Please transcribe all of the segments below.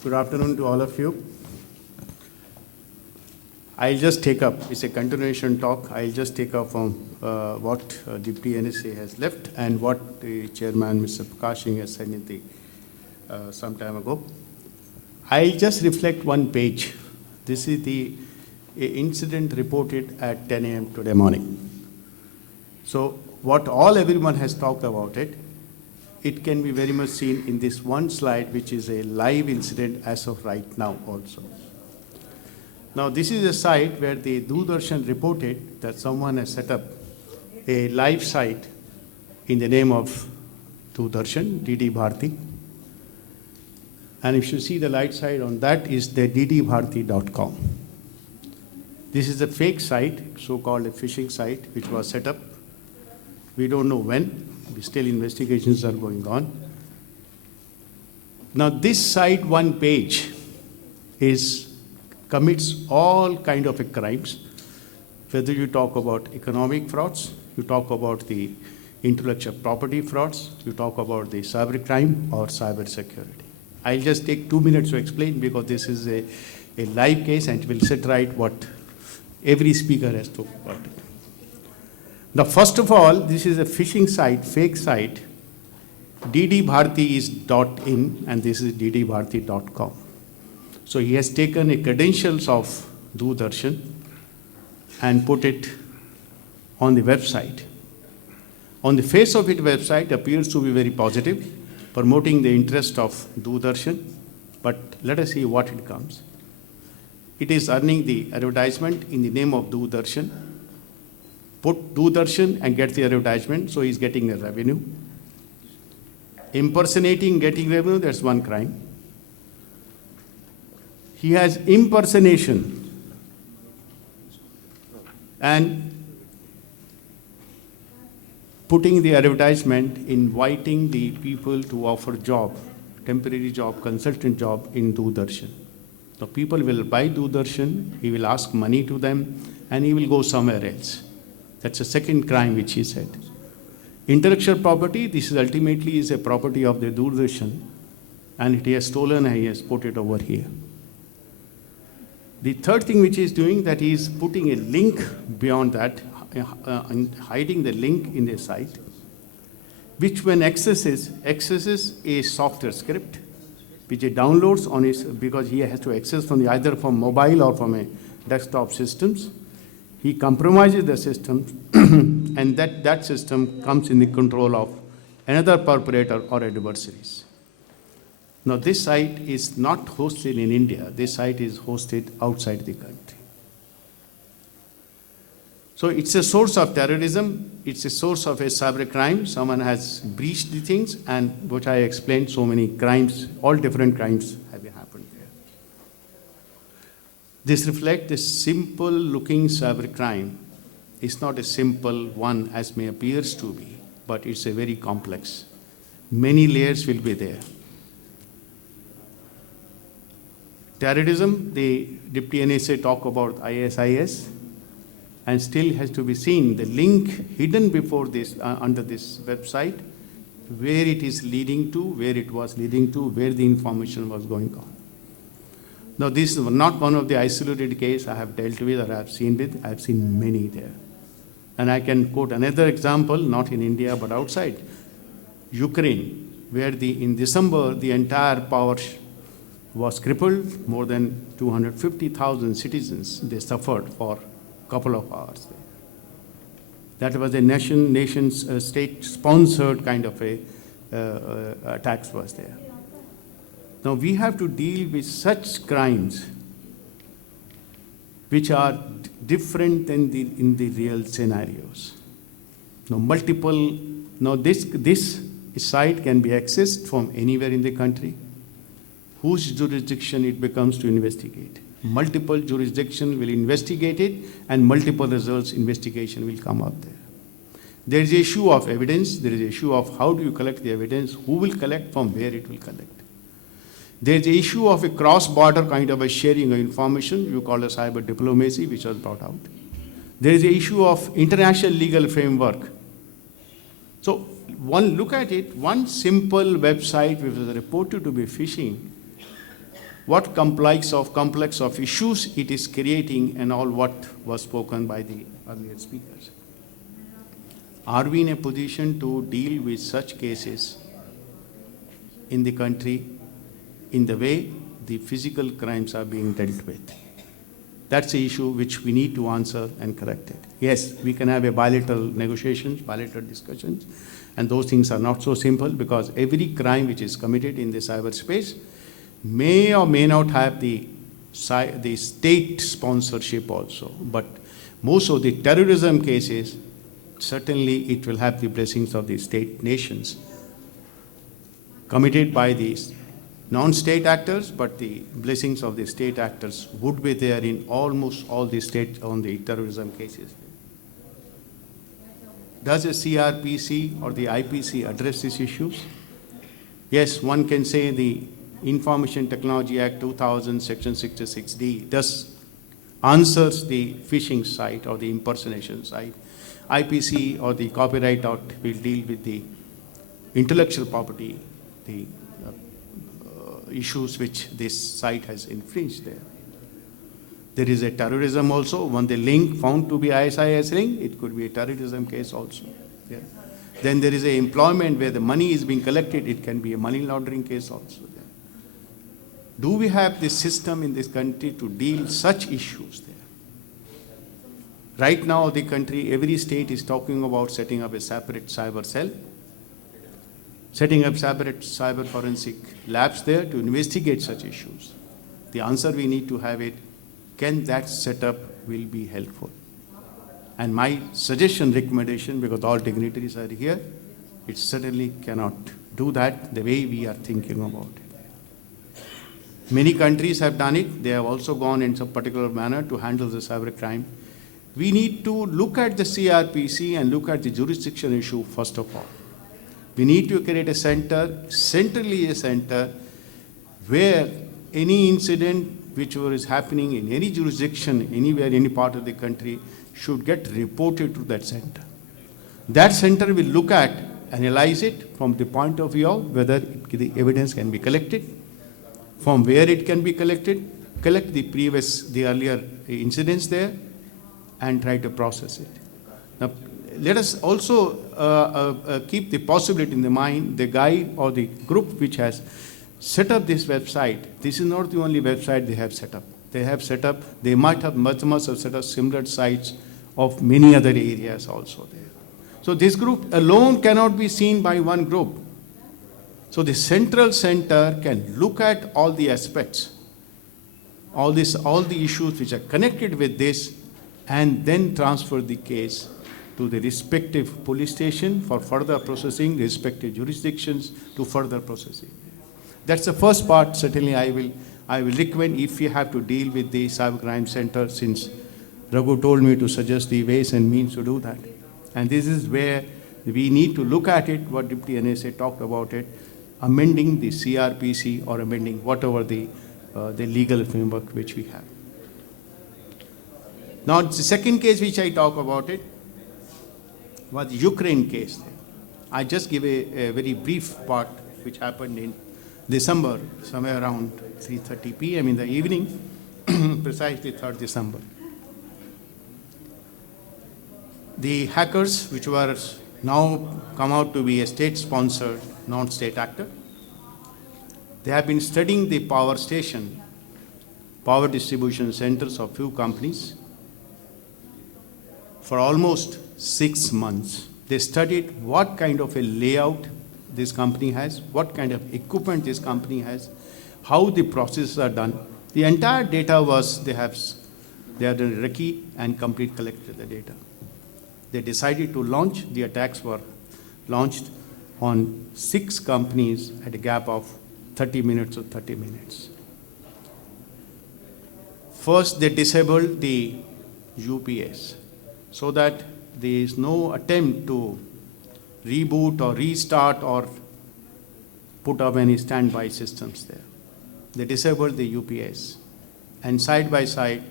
Good afternoon to all of you. I'll just take up, it's a continuation talk, I'll just take up from what Deputy NSA has left and what the Chairman, Mr. Prakash Singh, has said in the, some time ago. I'll just reflect one page. This is the incident reported at 10 a.m. today morning. So what everyone has talked about it can be very much seen in this one slide, which is a live incident as of right now also. Now, this is a site where the Doordarshan reported that someone has set up a live site in the name of Doordarshan, DD Bharati. And if you see the light side on that is the ddbharati.com. This is a fake site, so-called a phishing site, which was set up. We don't know when. Still investigations are going on. Now, this site, one page, commits all kind of crimes. Whether you talk about economic frauds, you talk about the intellectual property frauds, you talk about the cybercrime or cyber security. I'll just take 2 minutes to explain because this is a live case and will set right what every speaker has talked about. Now, first of all, this is a phishing site, fake site. ddbharati is .in and this is ddbharati.com. So he has taken a credentials of Doordarshan and put it on the website. On the face of it, website appears to be very positive, promoting the interest of Doordarshan, but let us see what it comes. It is earning the advertisement in the name of Doordarshan. Put Doordarshan and get the advertisement, so he's getting the revenue. Impersonating, getting revenue, that's one crime. He has impersonation and putting the advertisement, inviting the people to offer job, temporary job, consultant job in Doordarshan. So people will buy Doordarshan, he will ask money to them, and he will go somewhere else. That's the second crime which he said. Intellectual property, this is ultimately is a property of the Doordarshan, and he has stolen and he has put it over here. The third thing which he is doing, that he is putting a link beyond that, hiding the link in the site, which when accesses a software script, which he downloads on his, because he has to access from either from mobile or from a desktop systems. He compromises the system and that system comes in the control of another perpetrator or adversaries. Now, this site is not hosted in India. This site is hosted outside the country. So it's a source of terrorism. It's a source of a cybercrime. Someone has breached the things, and which I explained, so many crimes, all different crimes have happened there. This reflects this simple looking cybercrime. It's not a simple one as may appears to be, but it's a very complex. Many layers will be there. Terrorism, the Deputy NSA talk about ISIS, and still has to be seen the link hidden before this, under this website, where it is leading to, where it was leading to, where the information was going on. Now, this is not one of the isolated cases I have dealt with or I have seen with. I have seen many there. And I can quote another example, not in India, but outside. Ukraine, where in December, the entire power was crippled. More than 250,000 citizens, they suffered for a couple of hours. That was a nation's state-sponsored kind of a attacks was there. Now, we have to deal with such crimes which are different than in the real scenarios. Now, this site can be accessed from anywhere in the country, whose jurisdiction it becomes to investigate. Multiple jurisdictions will investigate it, and multiple results investigation will come up there. There is an issue of evidence. There is an issue of how do you collect the evidence, who will collect, from where it will collect. There is an issue of a cross-border kind of a sharing of information, you call it cyber diplomacy, which was brought out. There is an issue of international legal framework. So one look at it, one simple website which was reported to be phishing what complex of issues it is creating and all what was spoken by the earlier speakers. Are we in a position to deal with such cases in the country in the way the physical crimes are being dealt with? That's the issue which we need to answer and correct it. Yes, we can have a bilateral negotiations, bilateral discussions, and those things are not so simple because every crime which is committed in the cyberspace may or may not have the state sponsorship also. But most of the terrorism cases, certainly it will have the blessings of the state nations committed by these non-state actors, but the blessings of the state actors would be there in almost all the states on the terrorism cases. Does the CRPC or the IPC address these issues? Yes, one can say the Information Technology Act 2000, Section 66D does answers the phishing side or the impersonation side. IPC or the Copyright Act will deal with the intellectual property, the issues which this site has infringed there. There is a terrorism also. When the link found to be ISIS link, it could be a terrorism case also. Yeah. Then there is a employment where the money is being collected. It can be a money laundering case also. There. Do we have this system in this country to deal such issues there? Right now, the country, every state is talking about setting up a separate cyber cell, setting up separate cyber forensic labs there to investigate such issues. The answer we need to have it, can that setup will be helpful? And my suggestion, recommendation, because all dignitaries are here, it certainly cannot do that the way we are thinking about it. Many countries have done it. They have also gone in some particular manner to handle the cybercrime. We need to look at the CRPC and look at the jurisdiction issue first of all. We need to create a center, centrally a center, where any incident whichever is happening in any jurisdiction, anywhere, any part of the country, should get reported to that center. That center will look at, analyze it from the point of view of whether the evidence can be collected, from where it can be collected, collect the earlier incidents there, and try to process it. Now, let us also keep the possibility in the mind, the guy or the group which has set up this website, this is not the only website they have set up. They might have much have set up similar sites of many other areas also there. So this group alone cannot be seen by one group. So the central center can look at all the aspects, all the issues which are connected with this, and then transfer the case to the respective police station for further processing, respective jurisdictions to further processing. That's the first part. Certainly I will recommend, if you have to deal with the Cybercrime Center, since Raghu told me to suggest the ways and means to do that. And this is where we need to look at it, what Deputy NSA talked about it, amending the CRPC or amending whatever the legal framework which we have. Now, the second case which I talk about it was the Ukraine case. I just give a very brief part which happened in December, somewhere around 3:30 p.m. in the evening, precisely 3rd December. The hackers, which were now come out to be a state-sponsored, non-state actor, they have been studying the power station, power distribution centers of few companies for almost 6 months. They studied what kind of a layout this company has, what kind of equipment this company has, how the processes are done. The entire data was, they have done recce and complete collected the data. They decided to launch, the attacks were launched on 6 companies at a gap of 30 minutes or 30 minutes. First, they disabled the UPS so that there is no attempt to reboot or restart or put up any standby systems there. They disabled the UPS. And side by side,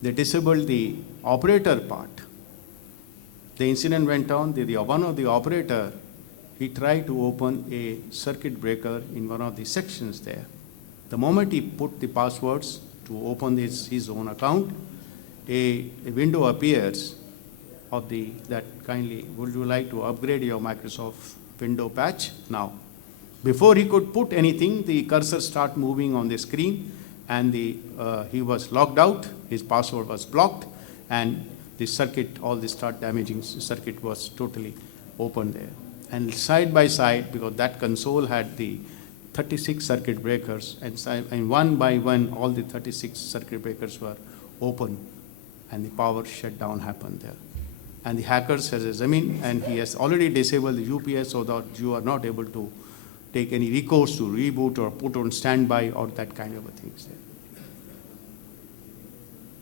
they disabled the operator part. The incident went on, one of the operator, he tried to open a circuit breaker in one of the sections there. The moment he put the passwords to open his own account, a window appears of that kindly, would you like to upgrade your Microsoft window patch now? Before he could put anything, the cursor start moving on the screen, and he was logged out, his password was blocked, and the circuit, all the start damaging circuit was totally open there. And side by side, because that console had the 36 circuit breakers, and one by one, all the 36 circuit breakers were open, and the power shutdown happened there. And the hacker says, and he has already disabled the UPS so that you are not able to take any recourse to reboot or put on standby or that kind of a things there.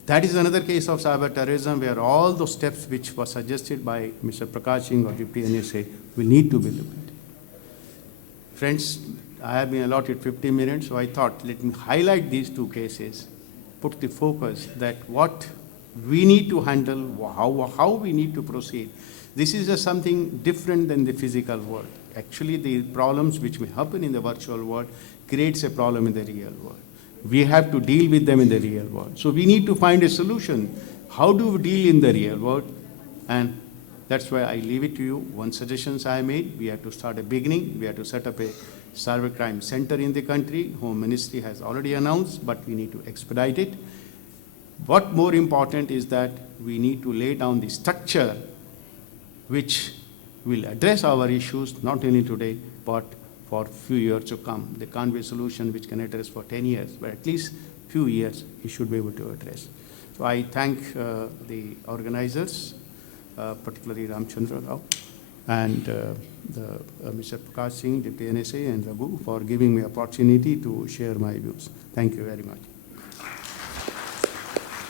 That is another case of cyber terrorism where all those steps which were suggested by Mr. Prakash Singh or Deputy NSA will need to be looked at. Friends, I have been allotted 50 minutes, so I thought let me highlight these two cases, put the focus that what we need to handle, how we need to proceed. This is just something different than the physical world. Actually, the problems which may happen in the virtual world creates a problem in the real world. We have to deal with them in the real world. So we need to find a solution. How do we deal in the real world? And that's why I leave it to you. One suggestion I made, we have to start a beginning. We have to set up a cybercrime center in the country. Home Ministry has already announced, but we need to expedite it. What more important is that we need to lay down the structure which will address our issues, not only today, but for a few years to come. There can't be a solution which can address for 10 years, but at least few years we should be able to address. So I thank the organizers, particularly Ramchandra Rao, and Mr. Prakash Singh, Deputy NSA, and Raghu for giving me opportunity to share my views. Thank you very much.